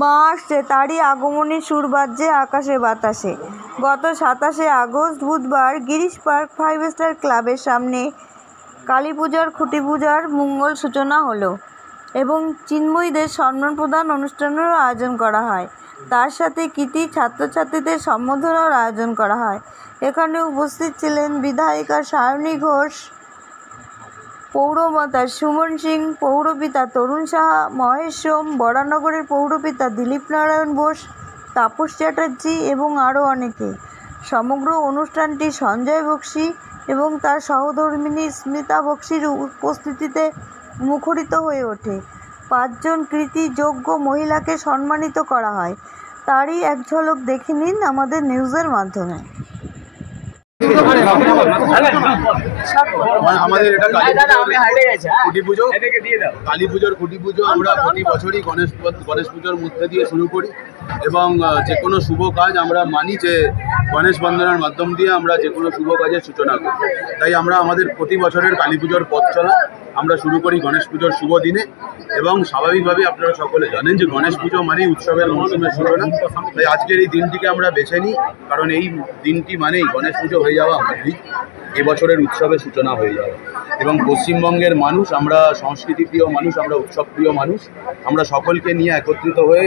মা আসছে, তারই আগমনী সুর বাজছে আকাশে বাতাসে। গত 27শে আগস্ট বুধবার গিরিশ পার্ক 5 স্টার ক্লাবের সামনে কালী পূজার খুঁটি পূজার মঙ্গল সূচনা হলো এবং চিন্ময়ীদের সম্মান প্রদান অনুষ্ঠানেরও আয়োজন করা হয়। তার সাথে কৃতী ছাত্রছাত্রীদের সম্বর্ধনার আয়োজন করা হয়। এখানে উপস্থিত ছিলেন বিধায়িকা সায়নী ঘোষ, পৌরমাতা সুমন সিং, পৌরপিতা তরুণ সাহা, মহেশ সোম, বরানগরের পৌরপিতা দিলীপ নারায়ণ বোস, তাপস চ্যাটার্জি এবং আরও অনেকে। সমগ্র অনুষ্ঠানটি সঞ্জয় বক্সী এবং তার সহধর্মিণী স্মিতা বক্সীর উপস্থিতিতে মুখরিত হয়ে ওঠে। 5 জন কৃতী যোগ্য মহিলাকে সম্মানিত করা হয়। তারই এক ঝলক দেখে নিন আমাদের নিউজের মাধ্যমে। আমাদের এটা কালী পুজোর খুঁটি পুজো আমরা প্রতি বছরই গণেশ পুজোর মধ্যে দিয়ে শুরু করি এবং যে কোনো শুভ কাজ আমরা মানি যে গণেশ বন্দনার মাধ্যম দিয়ে আমরা যে কোনো শুভ কাজের সূচনা করি। তাই আমরা আমাদের প্রতি বছরের কালী পুজোর পথ চলা আমরা শুরু করি গণেশ পুজোর শুভ দিনে এবং স্বাভাবিকভাবে আপনারা সকলে জানেন যে গণেশ পুজো মানেই উৎসবের মৌসুমের সূচনা। তাই আজকের এই দিনটিকে আমরা বেছে নিই, কারণ এই দিনটি মানেই গণেশ পুজো হয়ে যাওয়া আমাদেরই এবছরের উৎসবের সূচনা হয়ে যাওয়া। এবং পশ্চিমবঙ্গের মানুষ আমরা সংস্কৃতিপ্রিয় মানুষ, আমরা উৎসবপ্রিয় মানুষ, আমরা সকলকে নিয়ে একত্রিত হয়ে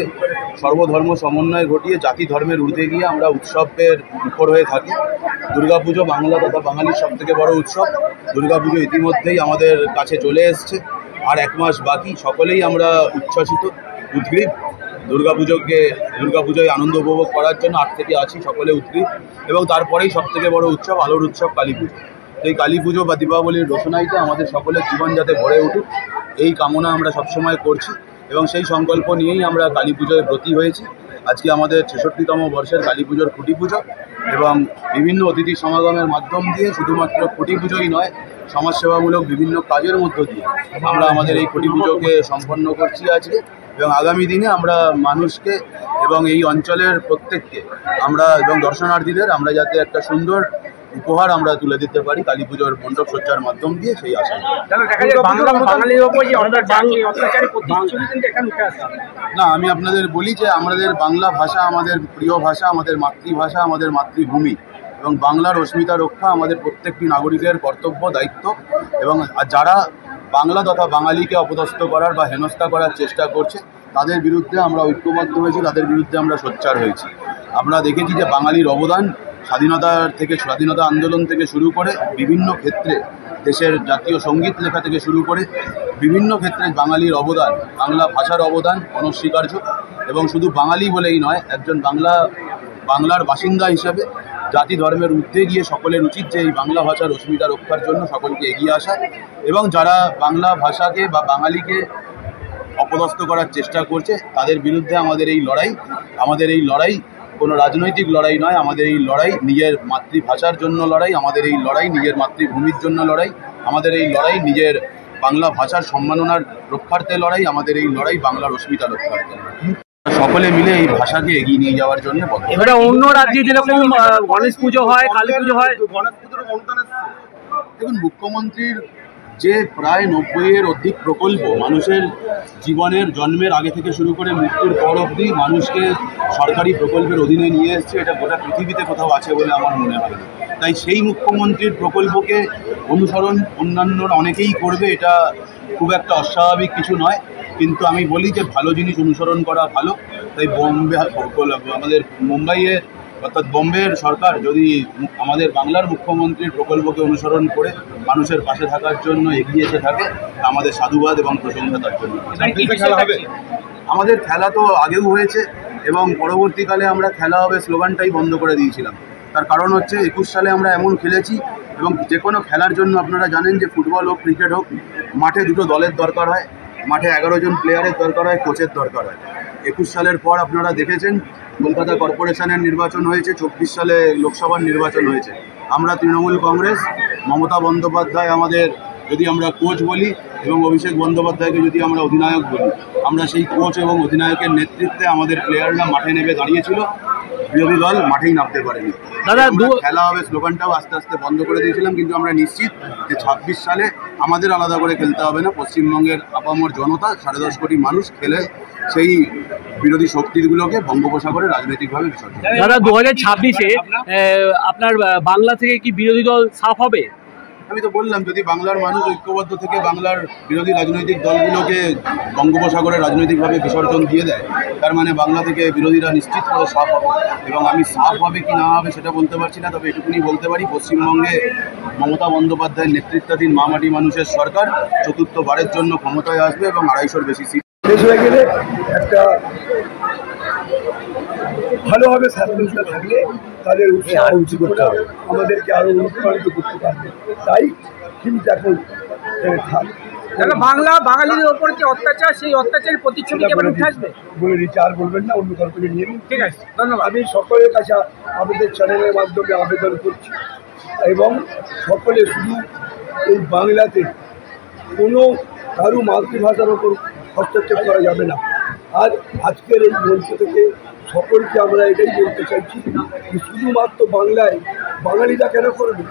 সর্বধর্ম সমন্বয় ঘটিয়ে জাতি ধর্মের ঊর্ধ্বে গিয়ে আমরা উৎসবের উপর হয়ে থাকি। দুর্গাপুজো বাংলা তথা বাঙালির সবথেকে বড় উৎসব। দুর্গাপুজো ইতিমধ্যেই আমাদের কাছে চলে এসছে, আর 1 মাস বাকি। সকলেই আমরা উচ্ছ্বসিত, উদ্গ্রীব দুর্গাপুজোয় আনন্দ উপভোগ করার জন্য আজ থেকে আছি সকলে উদ্গ্রীব। এবং তারপরেই সবথেকে বড় উৎসব, আলোর উৎসব কালী পুজো। এই কালী পুজো বা দীপাবলির রোশনাইতে আমাদের সকলের জীবন যাতে ভরে উঠুক এই কামনা আমরা সবসময় করছি এবং সেই সংকল্প নিয়েই আমরা কালী পুজোয় ব্রতী হয়েছি। আজকে আমাদের 66তম বর্ষের কালী পুজোর খুঁটি পুজো এবং বিভিন্ন অতিথি সমাগমের মাধ্যম দিয়ে শুধুমাত্র খুঁটি পুজোই নয়, সমাজসেবামূলক বিভিন্ন কাজের মধ্য দিয়ে আমরা আমাদের এই খুঁটি পুজোকে সম্পন্ন করছি আজকে। এবং আগামী দিনে আমরা মানুষকে এবং এই অঞ্চলের প্রত্যেককে আমরা এবং দর্শনার্থীদের আমরা যাতে একটা সুন্দর উপহার আমরা তুলে দিতে পারি কালী পুজোর মণ্ডপ সজ্জার মাধ্যম দিয়ে, সেই আশা। না, আমি আপনাদের বলি যে আমাদের বাংলা ভাষা আমাদের প্রিয় ভাষা, আমাদের মাতৃভাষা, আমাদের মাতৃভূমি এবং বাংলার অস্মিতা রক্ষা আমাদের প্রত্যেকটি নাগরিকের কর্তব্য, দায়িত্ব। এবং যারা বাংলা তথা বাঙালিকে অপদস্থ করার বা হেনস্থা করার চেষ্টা করছে তাদের বিরুদ্ধে আমরা ঐক্যবদ্ধ হয়েছি, তাদের বিরুদ্ধে আমরা সোচ্চার হয়েছি। আমরা দেখেছি যে বাঙালির অবদান স্বাধীনতা আন্দোলন থেকে শুরু করে বিভিন্ন ক্ষেত্রে, দেশের জাতীয় সঙ্গীত লেখা থেকে শুরু করে বিভিন্ন ক্ষেত্রে বাঙালির অবদান, বাংলা ভাষার অবদান অনস্বীকার্য। এবং শুধু বাঙালি বলেই নয়, একজন বাংলার বাসিন্দা হিসাবে জাতি ধর্মের ঊর্ধ্বে গিয়ে সকলের উচিত যে এই বাংলা ভাষার অস্মিতা রক্ষার জন্য সকলকে এগিয়ে আসা। এবং যারা বাংলা ভাষাকে বা বাঙালিকে অপদস্থ করার চেষ্টা করছে তাদের বিরুদ্ধে আমাদের এই লড়াই কোনো রাজনৈতিক লড়াই নয়। আমাদের এই লড়াই নিজের মাতৃভাষার জন্য লড়াই, আমাদের এই লড়াই নিজের মাতৃভূমির জন্য লড়াই, আমাদের এই লড়াই নিজের বাংলা ভাষার সম্মাননার রক্ষার্থে লড়াই, আমাদের এই লড়াই বাংলার অস্মিতা রক্ষার্থে। সকলে মিলে এই ভাষাকে এগিয়ে নিয়ে যাওয়ার জন্য এবারে অন্য রাজ্যে যেরকম গণেশ পুজো হয়, কালী পুজো হয়, গণেশ পুজোর অনুষ্ঠানে দেখুন মুখ্যমন্ত্রীর যে প্রায় 90-এর অধিক প্রকল্প মানুষের জীবনের জন্মের আগে থেকে শুরু করে মৃত্যুর পর অবধি মানুষকে সরকারি প্রকল্পের অধীনে নিয়ে এসছে, এটা গোটা পৃথিবীতে কোথাও আছে বলে আমার মনে হয়। তাই সেই মুখ্যমন্ত্রীর প্রকল্পকে অনুসরণ অন্যান্যরা অনেকেই করবে, এটা খুব একটা অস্বাভাবিক কিছু নয়। কিন্তু আমি বলি যে ভালো জিনিস অনুসরণ করা ভালো। তাই আমাদের মুম্বাইয়ের অর্থাৎ বোম্বের সরকার যদি আমাদের বাংলার মুখ্যমন্ত্রীর প্রকল্পকে অনুসরণ করে মানুষের পাশে থাকার জন্য এগিয়ে এসে থাকে, আমাদের সাধুবাদ এবং প্রশংসা তার জন্য। আমাদের খেলা তো আগেও হয়েছে এবং পরবর্তীকালে আমরা খেলা হবে স্লোগানটাই বন্ধ করে দিয়েছিলাম। তার কারণ হচ্ছে 21 সালে আমরা এমন খেলেছি এবং যে কোনো খেলার জন্য আপনারা জানেন যে ফুটবল হোক ক্রিকেট হোক মাঠে দুটো দলের দরকার হয়, মাঠে 11 জন প্লেয়ারের দরকার হয়, কোচের দরকার হয়। 21 সালের পর আপনারা দেখেছেন কলকাতা কর্পোরেশনের নির্বাচন হয়েছে, 24 সালে লোকসভার নির্বাচন হয়েছে। আমরা তৃণমূল কংগ্রেস, মমতা বন্দ্যোপাধ্যায় আমাদের যদি আমরা কোচ বলি এবং অভিষেক বন্দ্যোপাধ্যায়কে যদি আমরা অধিনায়ক বলি, আমরা সেই কোচ এবং অধিনায়কের নেতৃত্বে আমাদের প্লেয়াররা মাঠে নেমে দাঁড়িয়েছিল, বিরোধী দল মাঠেই নামতে পারেনি। খেলা হবে স্লোগানটাও আস্তে আস্তে বন্ধ করে দিয়েছিলাম, কিন্তু আমরা নিশ্চিত যে 26 সালে আমাদের আলাদা করে খেলতে হবে না, পশ্চিমবঙ্গের আপামর জনতা 10.5 কোটি মানুষ খেলে সেই বিরোধী শক্তিগুলোকে বঙ্গোপসাগরে রাজনৈতিকভাবে বিসর্জন দেবে। দাদা 2026-এ আপনার বাংলা থেকে কি বিরোধী দল সাফ হবে? আমি তো বললাম, যদি বাংলার মানুষ ঐক্যবদ্ধ থেকে বাংলার বিরোধী রাজনৈতিক দলগুলোকে বঙ্গোপসাগরে রাজনৈতিকভাবে বিসর্জন দিয়ে দেয়, তার মানে বাংলা থেকে বিরোধীরা নিশ্চিত করে সাফ হবে। এবং আমি সাফ হবে কি না হবে সেটা বলতে পারছি না, তবে এটুকুনি বলতে পারি, পশ্চিমবঙ্গে মমতা বন্দ্যোপাধ্যায়ের নেতৃত্বাধীন মামাটি মানুষের সরকার চতুর্থবারের জন্য ক্ষমতায় আসবে এবং 250-র বেশি সিট শেষ হয়ে গেলে একটা ভালোভাবে স্বাস্থ্যটা থাকলে তাদের উৎসাহ উদ্দীপনা আমাদেরকে আরো অনুপ্রাণিত করতে পারবে। তাই কিন্তু এখন থাক বাঙালির ওপর যে অত্যাচার, সেই অত্যাচারের প্রতিচ্ছবি কেমন উঠে আসবে বলে দিচ্ছি, আর বলবেন না, অন্য কারো থেকে নিয়ে নিন। ঠিক আছে, ধন্যবাদ। আমি সকলের কাছে আমাদের চ্যানেলের মাধ্যমে আবেদন করছি এবং সকলে শুধু এই বাংলাতে কোনো কারো মাতৃভাষার ওপর হস্তক্ষেপ করা যাবে না। আর আজকের এই মঞ্চ থেকে সকলকে আমরা এটাই বলতে চাইছি যে শুধুমাত্র বাংলায় বাঙালিরা কেন করবে?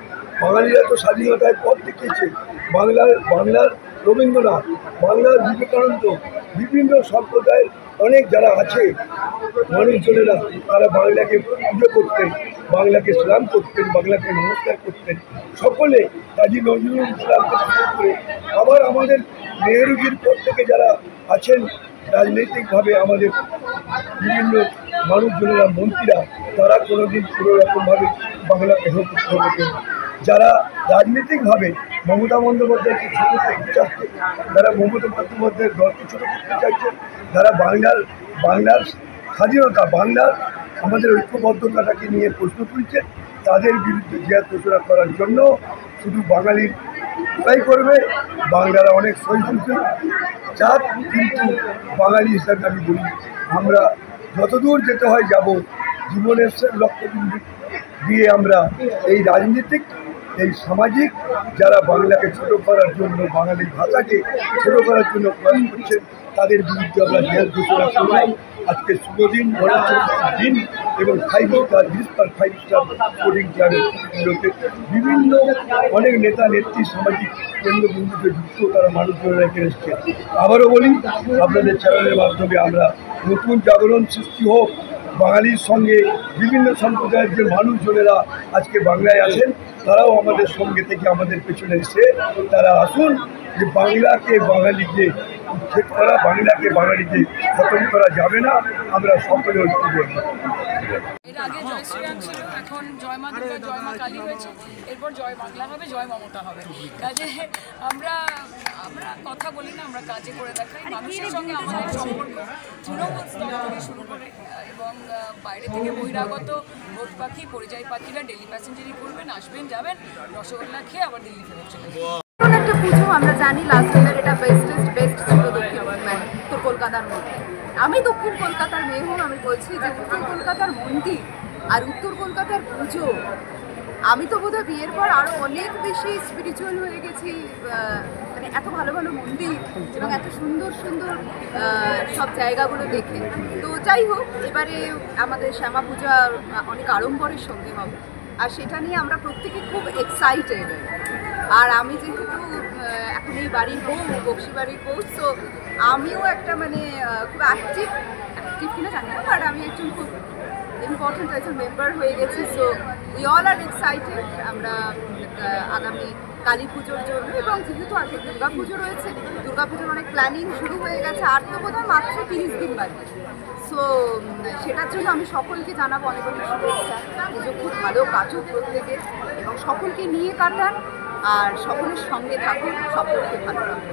বাঙালিরা তো স্বাধীনতার পথ দেখিয়েছে। বাংলার রবীন্দ্রনাথ, বাংলার বিবেকানন্দ, বিভিন্ন সম্প্রদায়ের অনেক যারা আছে মানুষজনেরা, তারা বাংলাকে পুজো করতেন, বাংলাকে সালাম করতেন, বাংলাকে নমস্কার করতেন। সকলে কাজী নজরুল ইসলামকে শুরু করে আবার আমাদের নেহরুজির পর থেকে যারা আছেন রাজনৈতিকভাবে, আমাদের বিভিন্ন মানুষজনেরা, মন্ত্রীরা, তারা কোনোদিন কোনো রকমভাবে বাংলাকে হেয় করতে হতেন। যারা রাজনৈতিকভাবে মমতা বন্দ্যোপাধ্যায়কে ছোটো করতে চাচ্ছে, যারা মমতা বন্দ্যোপাধ্যায়ের দলকে ছোটো করতে চাইছে, যারা বাংলার স্বাধীনতা, বাংলার আমাদের ঐক্যবদ্ধতাটাকে নিয়ে প্রশ্ন তুলছে, তাদের বিরুদ্ধে জিহাদ ঘোষণা করার জন্য শুধু বাঙালির লড়াই করবে। বাংলারা অনেক সহিষ্ণু চাপ, কিন্তু বাঙালি হিসাবে আমি বলি, আমরা যতদূর যেতে হয় যাব। জীবনের লক্ষ্যবিন্দু দিয়ে আমরা এই রাজনীতিক, এই সামাজিক যারা বাংলাকে ছোটো করার জন্য, বাঙালি ভাষাকে ছোটো করার জন্য প্রয়াস করছেন, তাদের বিরুদ্ধে আমরা জিহাদ ঘোষণা করলাম। আজকে শুভদিন, গণতন্ত্রের দিন এবং 5 স্টার স্পোর্টিং ক্লাবের ছুটিগুলোতে বিভিন্ন অনেক নেতা নেত্রী, সামাজিক কেন্দ্রবিন্দুতে যুক্ত তারা মানুষজন রেখে এসছে। আবারও বলি, আপনাদের চ্যানেলের মাধ্যমে আমরা নতুন জাগরণ সৃষ্টি হোক। বাঙালির সঙ্গে বিভিন্ন সম্প্রদায়ের যে মানুষজনেরা আজকে বাংলায় আছেন, তারাও আমাদের সঙ্গে থেকে আমাদের পেছনে এসে তারা আসুন, যে বাংলাকে বাঙালিকে উচ্ছেদ করা, বাংলাকে বাঙালিকে খতম করা যাবে না। আমরা সকলে ঐক্যবদ্ধ। এর আগে জয় শ্রীরাম ছিল, এখন জয় মা দুর্গা, জয় মা কালী হয়েছে, এরপর জয় বাংলা হবে, জয় মমতা হবে। কাজে আমরা কথা বলি না, আমরা কাজে করে দেখাই। মানুষের সঙ্গে আমাদের সম্পর্ক তৃণমূল স্তর থেকে শুরু করে এবং বাইরে থেকে বহিরাগত ভোট পাখি, পরিযায়ী পাখিরা ডেলি প্যাসেঞ্জারি করবেন, আসবেন, যাবেন, রসগোল্লা খেয়ে আবার দিল্লি ফেরত চলে যাবেন। একটা পুজো আমরা জানি লাস্ট ইয়ার এটা বেস্ট ছিল উত্তর কলকাতার মধ্যে। আমি দক্ষিণ কলকাতার মেয়ে হন, আমি বলছি যে উত্তর কলকাতার মন্দির আর উত্তর কলকাতার পুজো, আমি তো বোধহয় বিয়ের পর আরও অনেক বেশি স্পিরিচুয়াল হয়ে গেছি। মানে এত ভালো ভালো মন্দির এবং এত সুন্দর সুন্দর সব জায়গাগুলো দেখে। তো যাই হোক, এবারে আমাদের শ্যামা পূজা অনেক আড়ম্বরের সঙ্গে হবে, আর সেটা নিয়ে আমরা প্রত্যেকে খুব এক্সাইটেড। আর আমি যেহেতু এখন এই বাড়ির বউ, বক্সি বাড়ির বউ, সো আমিও একটা মানে খুব অ্যাক্টিভ কিনা জানি না, বাট আমি একজন খুব ইম্পর্টেন্ট একজন মেম্বার হয়ে গেছি। So we all R excited আমরা আগামী কালী পুজোর জন্য, এবং যেহেতু আগে দুর্গা পুজো রয়েছে, দুর্গা পুজোর অনেক প্ল্যানিং শুরু হয়ে গেছে। আর তো বোধহয় মাত্র 30 দিন বাকি। সো সেটার জন্য আমি সকলকে জানাবো অনেক অনেক শুভেচ্ছা। পুজো খুব ভালো কাটুক প্রত্যেকের, এবং সকলকে নিয়ে কাটান, আর সকলের সঙ্গে থাকুন, সকলকে ভালো রাখুন।